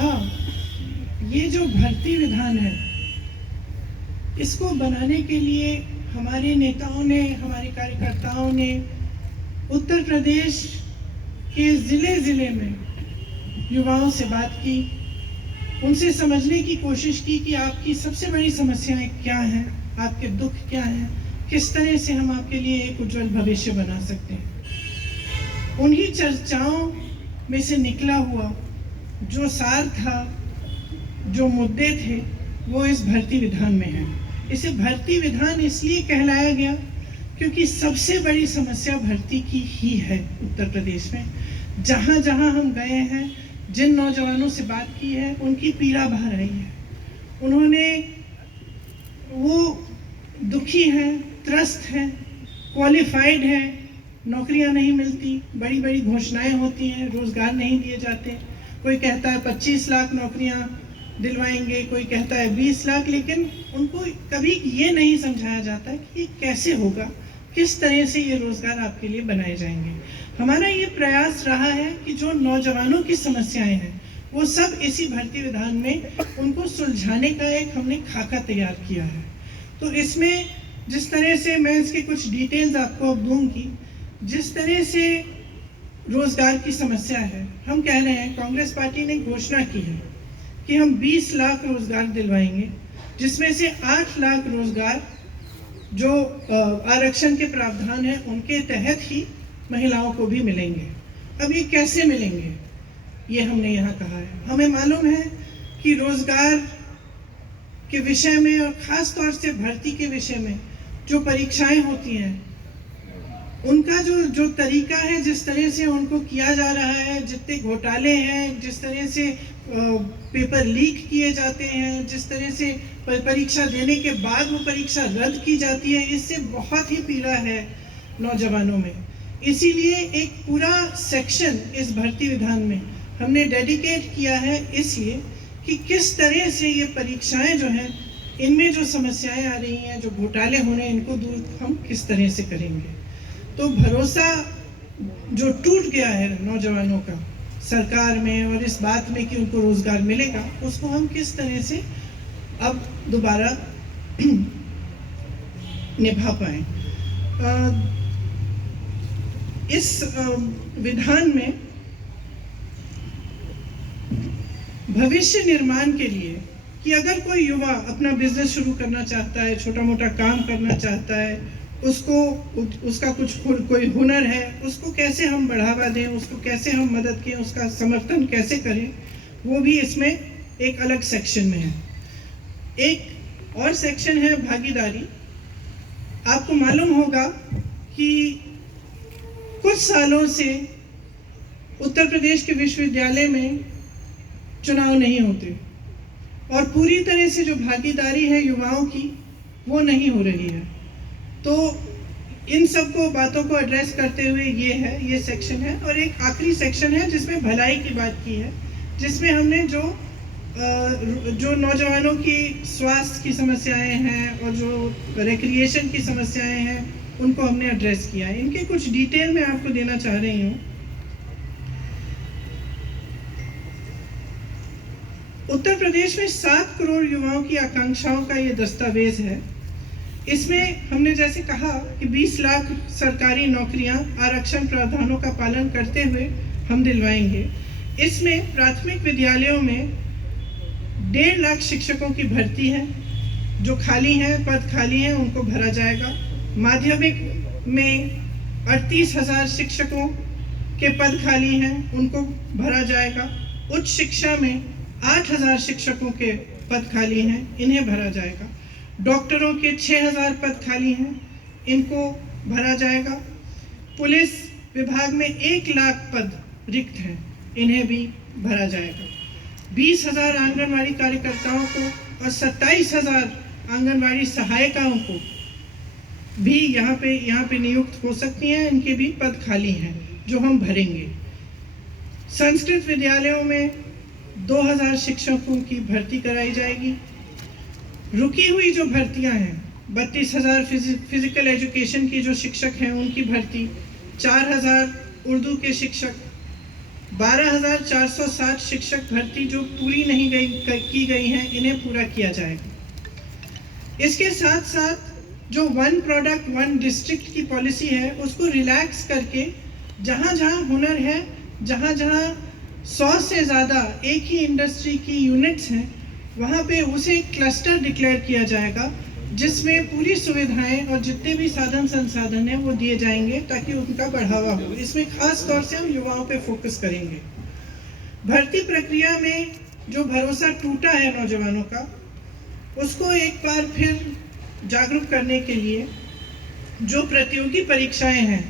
कहा, ये जो भर्ती विधान है इसको बनाने के लिए हमारे नेताओं ने, हमारे कार्यकर्ताओं ने उत्तर प्रदेश के ज़िले में युवाओं से बात की, उनसे समझने की कोशिश की कि आपकी सबसे बड़ी समस्याएं क्या हैं, आपके दुख क्या हैं, किस तरह से हम आपके लिए एक उज्जवल भविष्य बना सकते हैं। उन्हीं चर्चाओं में से निकला हुआ जो सार था, जो मुद्दे थे, वो इस भर्ती विधान में है। इसे भर्ती विधान इसलिए कहलाया गया क्योंकि सबसे बड़ी समस्या भर्ती की ही है उत्तर प्रदेश में। जहाँ जहाँ हम गए हैं, जिन नौजवानों से बात की है, उनकी पीड़ा बह रही है। उन्होंने, वो दुखी हैं, त्रस्त हैं, क्वालिफाइड हैं, नौकरियां नहीं मिलती, बड़ी बड़ी घोषणाएं होती हैं, रोजगार नहीं दिए जाते। कोई कहता है 25 लाख नौकरियां दिलवाएंगे, कोई कहता है 20 लाख, लेकिन उनको कभी ये नहीं समझाया जाता कि कैसे होगा, किस तरह से ये रोजगार आपके लिए बनाए जाएंगे। हमारा ये प्रयास रहा है कि जो नौजवानों की समस्याएं हैं वो सब इसी भर्ती विधान में उनको सुलझाने का एक हमने खाका तैयार किया है। तो इसमें जिस तरह से, मैं इसके कुछ डिटेल्स आपको अब दूंगी, जिस तरह से रोजगार की समस्या है, हम कह रहे हैं, कांग्रेस पार्टी ने घोषणा की है कि हम 20 लाख रोजगार दिलवाएंगे, जिसमें से 8 लाख रोजगार जो आरक्षण के प्रावधान है उनके तहत ही महिलाओं को भी मिलेंगे। अब ये कैसे मिलेंगे, ये हमने यहाँ कहा है। हमें मालूम है कि रोजगार के विषय में और ख़ास तौर से भर्ती के विषय में जो परीक्षाएं होती हैं, उनका जो तरीका है, जिस तरह से उनको किया जा रहा है, जितने घोटाले हैं, जिस तरह से पेपर लीक किए जाते हैं, जिस तरह से परीक्षा देने के बाद वो परीक्षा रद्द की जाती है, इससे बहुत ही पीड़ा है नौजवानों में। इसीलिए एक पूरा सेक्शन इस भर्ती विधान में हमने डेडिकेट किया है, इसलिए कि किस तरह से ये परीक्षाएं जो हैं, इनमें जो समस्याएं आ रही हैं, जो घोटाले हो रहे हैं, इनको दूर हम किस तरह से करेंगे। तो भरोसा जो टूट गया है नौजवानों का सरकार में और इस बात में कि उनको रोजगार मिलेगा, उसको हम किस तरह से अब दोबारा निभा पाएं। इस विधान में भविष्य निर्माण के लिए कि अगर कोई युवा अपना बिजनेस शुरू करना चाहता है, छोटा मोटा काम करना चाहता है, उसका कुछ कोई हुनर है, उसको कैसे हम बढ़ावा दें, उसको कैसे हम मदद करें, उसका समर्थन कैसे करें, वो भी इसमें एक अलग सेक्शन में है। एक और सेक्शन है भागीदारी। आपको मालूम होगा कि कुछ सालों से उत्तर प्रदेश के विश्वविद्यालय में चुनाव नहीं होते और पूरी तरह से जो भागीदारी है युवाओं की, वो नहीं हो रही है। तो इन सब को बातों को एड्रेस करते हुए ये सेक्शन है। और एक आखिरी सेक्शन है जिसमें भलाई की बात की है, जिसमें हमने जो नौजवानों की स्वास्थ्य की समस्याएं हैं और जो रिक्रिएशन की समस्याएं हैं, उनको हमने एड्रेस किया है। इनके कुछ डिटेल मैं आपको देना चाह रही हूँ। उत्तर प्रदेश में 7 करोड़ युवाओं की आकांक्षाओं का ये दस्तावेज है। इसमें हमने जैसे कहा कि 20 लाख सरकारी नौकरियां आरक्षण प्रावधानों का पालन करते हुए हम दिलवाएंगे। इसमें प्राथमिक विद्यालयों में 1.5 लाख शिक्षकों की भर्ती है, जो खाली हैं, पद खाली हैं, उनको भरा जाएगा। माध्यमिक में 38,000 शिक्षकों के पद खाली हैं, उनको भरा जाएगा। उच्च शिक्षा में 8,000 शिक्षकों के पद खाली हैं, इन्हें भरा जाएगा। डॉक्टरों के 6,000 पद खाली हैं, इनको भरा जाएगा। पुलिस विभाग में 1 लाख पद रिक्त हैं, इन्हें भी भरा जाएगा। 20,000 आंगनवाड़ी कार्यकर्ताओं को और 27,000 आंगनवाड़ी सहायिकाओं को भी यहाँ पे नियुक्त हो सकती हैं, इनके भी पद खाली हैं जो हम भरेंगे। संस्कृत विद्यालयों में 2,000 शिक्षकों की भर्ती कराई जाएगी। रुकी हुई जो भर्तियां हैं, 32,000 फिजिकल एजुकेशन की जो शिक्षक हैं उनकी भर्ती, 4,000 उर्दू के शिक्षक, 12,460 शिक्षक भर्ती जो पूरी नहीं की गई हैं, इन्हें पूरा किया जाएगा। इसके साथ साथ जो वन प्रोडक्ट वन डिस्ट्रिक्ट की पॉलिसी है, उसको रिलैक्स करके जहाँ जहाँ हुनर है, जहाँ जहाँ 100 से ज़्यादा एक ही इंडस्ट्री की यूनिट्स हैं, वहाँ पे उसे क्लस्टर डिक्लेयर किया जाएगा, जिसमें पूरी सुविधाएं और जितने भी साधन संसाधन हैं वो दिए जाएंगे ताकि उनका बढ़ावा हो। इसमें खास तौर से हम युवाओं पे फोकस करेंगे। भर्ती प्रक्रिया में जो भरोसा टूटा है नौजवानों का, उसको एक बार फिर जागरूक करने के लिए जो प्रतियोगी परीक्षाएं हैं,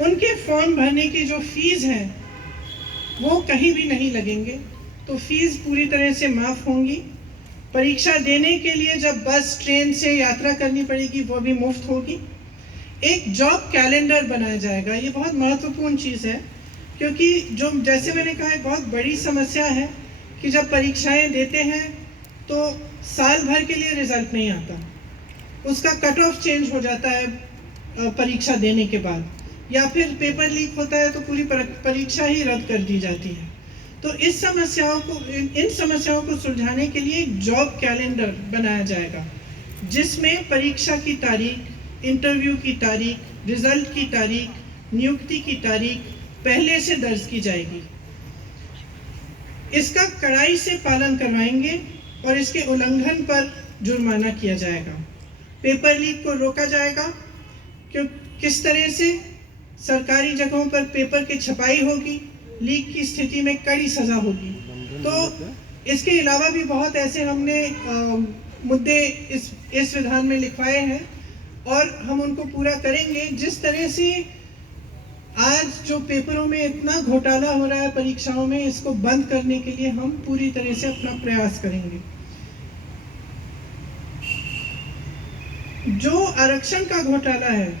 उनके फॉर्म भरने की जो फीस है वो कहीं भी नहीं लगेंगे, तो फीस पूरी तरह से माफ़ होंगी। परीक्षा देने के लिए जब बस ट्रेन से यात्रा करनी पड़ेगी वो भी मुफ्त होगी। एक जॉब कैलेंडर बनाया जाएगा, ये बहुत महत्वपूर्ण चीज़ है, क्योंकि जो जैसे मैंने कहा एक बहुत बड़ी समस्या है कि जब परीक्षाएं देते हैं तो साल भर के लिए रिजल्ट नहीं आता, उसका कट ऑफ चेंज हो जाता है परीक्षा देने के बाद, या फिर पेपर लीक होता है तो पूरी परीक्षा ही रद्द कर दी जाती है। तो इन समस्याओं को सुलझाने के लिए एक जॉब कैलेंडर बनाया जाएगा, जिसमें परीक्षा की तारीख, इंटरव्यू की तारीख, रिजल्ट की तारीख, नियुक्ति की तारीख पहले से दर्ज की जाएगी। इसका कड़ाई से पालन करवाएंगे और इसके उल्लंघन पर जुर्माना किया जाएगा। पेपर लीक को रोका जाएगा, क्यों किस तरह से सरकारी जगहों पर पेपर की छपाई होगी, लीक की स्थिति में कड़ी सजा होगी। तो इसके अलावा भी बहुत ऐसे हमने मुद्दे इस विधान में लिखवाए हैं और हम उनको पूरा करेंगे। जिस तरह से आज जो पेपरों में इतना घोटाला हो रहा है परीक्षाओं में, इसको बंद करने के लिए हम पूरी तरह से अपना प्रयास करेंगे। जो आरक्षण का घोटाला है,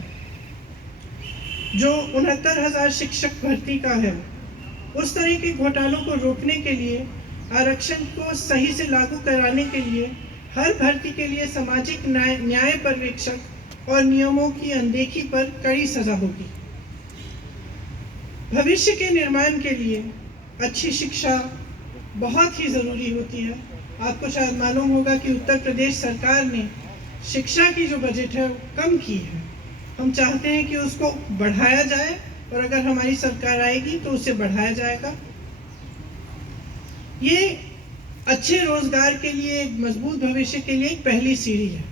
जो 69,000 शिक्षक भर्ती का है, उस तरह के घोटालों को रोकने के लिए, आरक्षण को सही से लागू कराने के लिए हर भर्ती के लिए सामाजिक न्याय पर्यवेक्षक और नियमों की अनदेखी पर कड़ी सजा होगी। भविष्य के निर्माण के लिए अच्छी शिक्षा बहुत ही ज़रूरी होती है। आपको शायद मालूम होगा कि उत्तर प्रदेश सरकार ने शिक्षा की जो बजट है कम की है। हम चाहते हैं कि उसको बढ़ाया जाए और अगर हमारी सरकार आएगी तो उसे बढ़ाया जाएगा। ये अच्छे रोजगार के लिए, एक मजबूत भविष्य के लिए एक पहली सीढ़ी है।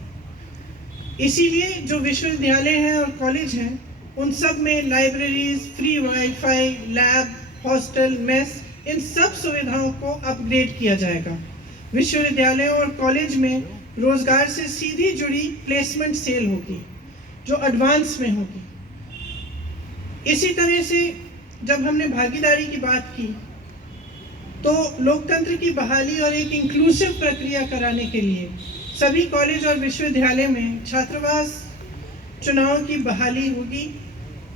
इसीलिए जो विश्वविद्यालय हैं और कॉलेज हैं, उन सब में libraries, free WiFi, lab, hostel, mess, इन सब सुविधाओं को अपग्रेड किया जाएगा। विश्वविद्यालयों और कॉलेज में रोजगार से सीधी जुड़ी प्लेसमेंट सेल होगी, जो एडवांस में होगी। इसी तरह से जब हमने भागीदारी की बात की, तो लोकतंत्र की बहाली और एक इंक्लूसिव प्रक्रिया कराने के लिए सभी कॉलेज और विश्वविद्यालय में छात्रावास चुनाव की बहाली होगी।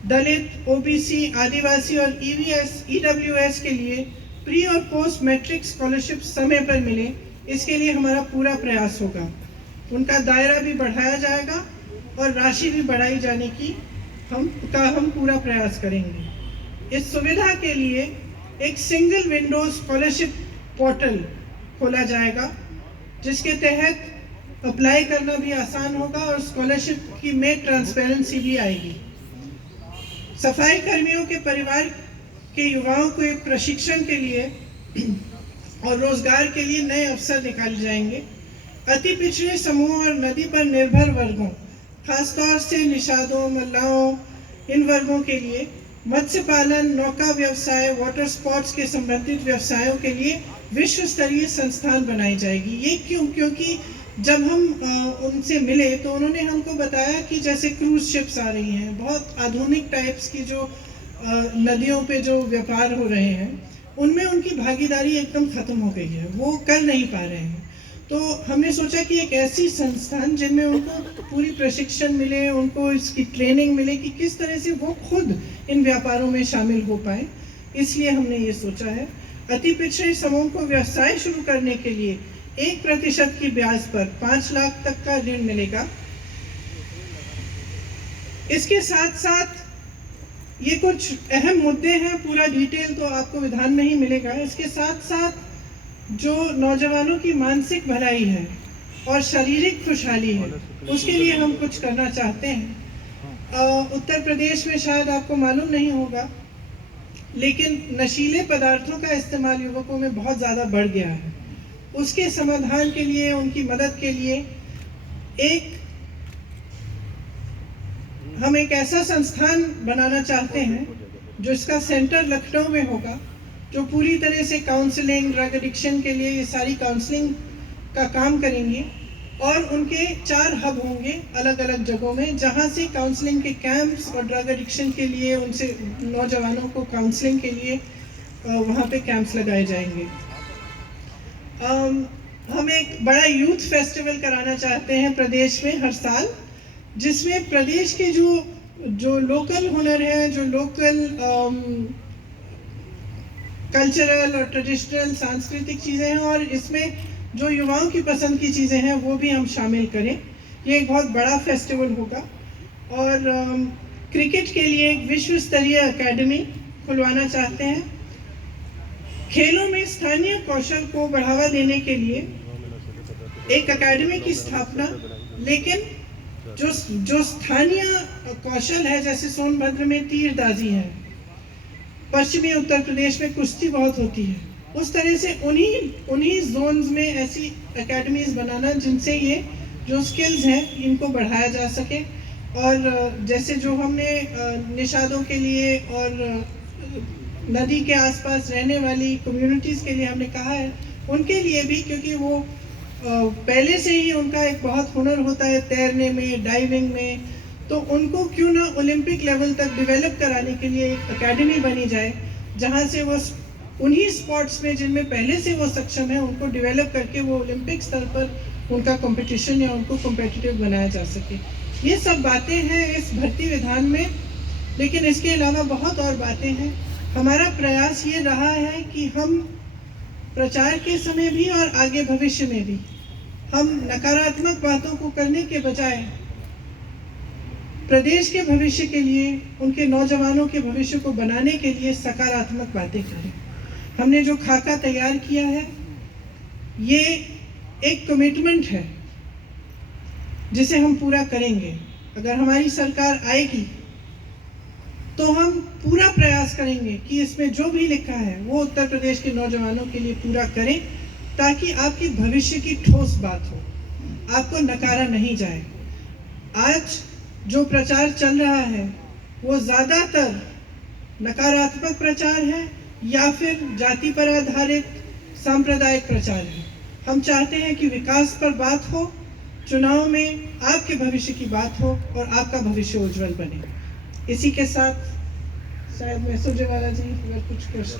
दलित, ओबीसी, आदिवासी और ईडब्ल्यूएस के लिए प्री और पोस्ट मैट्रिक स्कॉलरशिप समय पर मिले, इसके लिए हमारा पूरा प्रयास होगा। उनका दायरा भी बढ़ाया जाएगा और राशि भी बढ़ाई जाने की हम पूरा प्रयास करेंगे। इस सुविधा के लिए एक सिंगल विंडो स्कॉलरशिप पोर्टल खोला जाएगा, जिसके तहत अप्लाई करना भी आसान होगा और स्कॉलरशिप की में ट्रांसपेरेंसी भी आएगी। सफाई कर्मियों के परिवार के युवाओं को एक प्रशिक्षण के लिए और रोजगार के लिए नए अवसर निकाले जाएंगे। अति पिछड़े समूह और नदी पर निर्भर वर्गों, खासतौर से निषादों, मल्लाहों, इन वर्गों के लिए मत्स्य पालन, नौका व्यवसाय, वाटर स्पोर्ट्स के संबंधित व्यवसायों के लिए विश्व स्तरीय संस्थान बनाई जाएगी। ये क्योंकि जब हम उनसे मिले तो उन्होंने हमको बताया कि जैसे क्रूज शिप्स आ रही हैं, बहुत आधुनिक टाइप्स की जो नदियों पे जो व्यापार हो रहे हैं, उनमें उनकी भागीदारी एकदम ख़त्म हो गई है, वो कर नहीं पा रहे हैं। तो हमने सोचा कि एक ऐसी संस्थान जिनमें उनको पूरी प्रशिक्षण मिले, उनको इसकी ट्रेनिंग मिले कि किस तरह से वो खुद इन व्यापारों में शामिल हो पाए, इसलिए हमने ये सोचा है। अति पिछड़े समूह को व्यवसाय शुरू करने के लिए 1% की ब्याज पर 5 लाख तक का ऋण मिलेगा। इसके साथ साथ ये कुछ अहम मुद्दे हैं, पूरा डिटेल तो आपको विधान में ही मिलेगा। इसके साथ साथ जो नौजवानों की मानसिक भलाई है और शारीरिक खुशहाली है, उसके लिए हम कुछ करना चाहते हैं। उत्तर प्रदेश में शायद आपको मालूम नहीं होगा, लेकिन नशीले पदार्थों का इस्तेमाल युवकों में बहुत ज़्यादा बढ़ गया है। उसके समाधान के लिए, उनकी मदद के लिए हम एक ऐसा संस्थान बनाना चाहते हैं जिसका सेंटर लखनऊ में होगा, जो पूरी तरह से काउंसलिंग, ड्रग एडिक्शन के लिए ये सारी काउंसलिंग का काम करेंगे। और उनके 4 हब होंगे अलग अलग जगहों में, जहाँ से काउंसलिंग के कैंप्स और ड्रग एडिक्शन के लिए उनसे नौजवानों को काउंसलिंग के लिए वहाँ पे कैंप्स लगाए जाएंगे। हम एक बड़ा यूथ फेस्टिवल कराना चाहते हैं प्रदेश में हर साल, जिसमें प्रदेश के जो लोकल हुनर है, जो लोकल कल्चरल और ट्रेडिशनल सांस्कृतिक चीज़ें हैं, और इसमें जो युवाओं की पसंद की चीज़ें हैं वो भी हम शामिल करें। ये एक बहुत बड़ा फेस्टिवल होगा। और क्रिकेट के लिए एक विश्व स्तरीय एकेडमी खुलवाना चाहते हैं। खेलों में स्थानीय कौशल को बढ़ावा देने के लिए एक एकेडमी की स्थापना, लेकिन जो स्थानीय कौशल है, जैसे सोनभद्र में तीरंदाजी है, पश्चिमी उत्तर प्रदेश में कुश्ती बहुत होती है, उस तरह से उन्हीं जोन्स में ऐसी एकेडमीज बनाना जिनसे ये जो स्किल्स हैं इनको बढ़ाया जा सके। और जैसे जो हमने निषादों के लिए और नदी के आसपास रहने वाली कम्युनिटीज़ के लिए हमने कहा है, उनके लिए भी, क्योंकि वो पहले से ही उनका एक बहुत हुनर होता है तैरने में, डाइविंग में, तो उनको क्यों ना ओलंपिक लेवल तक डेवलप कराने के लिए एक एकेडमी बनी जाए, जहाँ से वो उन्हीं स्पोर्ट्स में जिनमें पहले से वो सक्षम है उनको डेवलप करके वो ओलंपिक स्तर पर उनका कंपटीशन या उनको कॉम्पिटिटिव बनाया जा सके। ये सब बातें हैं इस भर्ती विधान में, लेकिन इसके अलावा बहुत और बातें हैं। हमारा प्रयास ये रहा है कि हम प्रचार के समय भी और आगे भविष्य में भी हम नकारात्मक बातों को करने के बजाय प्रदेश के भविष्य के लिए, उनके नौजवानों के भविष्य को बनाने के लिए सकारात्मक बातें करें। हमने जो खाका तैयार किया है ये एक कमिटमेंट है जिसे हम पूरा करेंगे। अगर हमारी सरकार आएगी तो हम पूरा प्रयास करेंगे कि इसमें जो भी लिखा है वो उत्तर प्रदेश के नौजवानों के लिए पूरा करें, ताकि आपकी भविष्य की ठोस बात हो, आपको नकारा नहीं जाए। आज जो प्रचार चल रहा है वो ज़्यादातर नकारात्मक प्रचार है या फिर जाति पर आधारित सांप्रदायिक प्रचार है। हम चाहते हैं कि विकास पर बात हो, चुनाव में आपके भविष्य की बात हो और आपका भविष्य उज्जवल बने। इसी के साथ शायद मैं सुरजेवाला जी अगर कुछ प्रश्न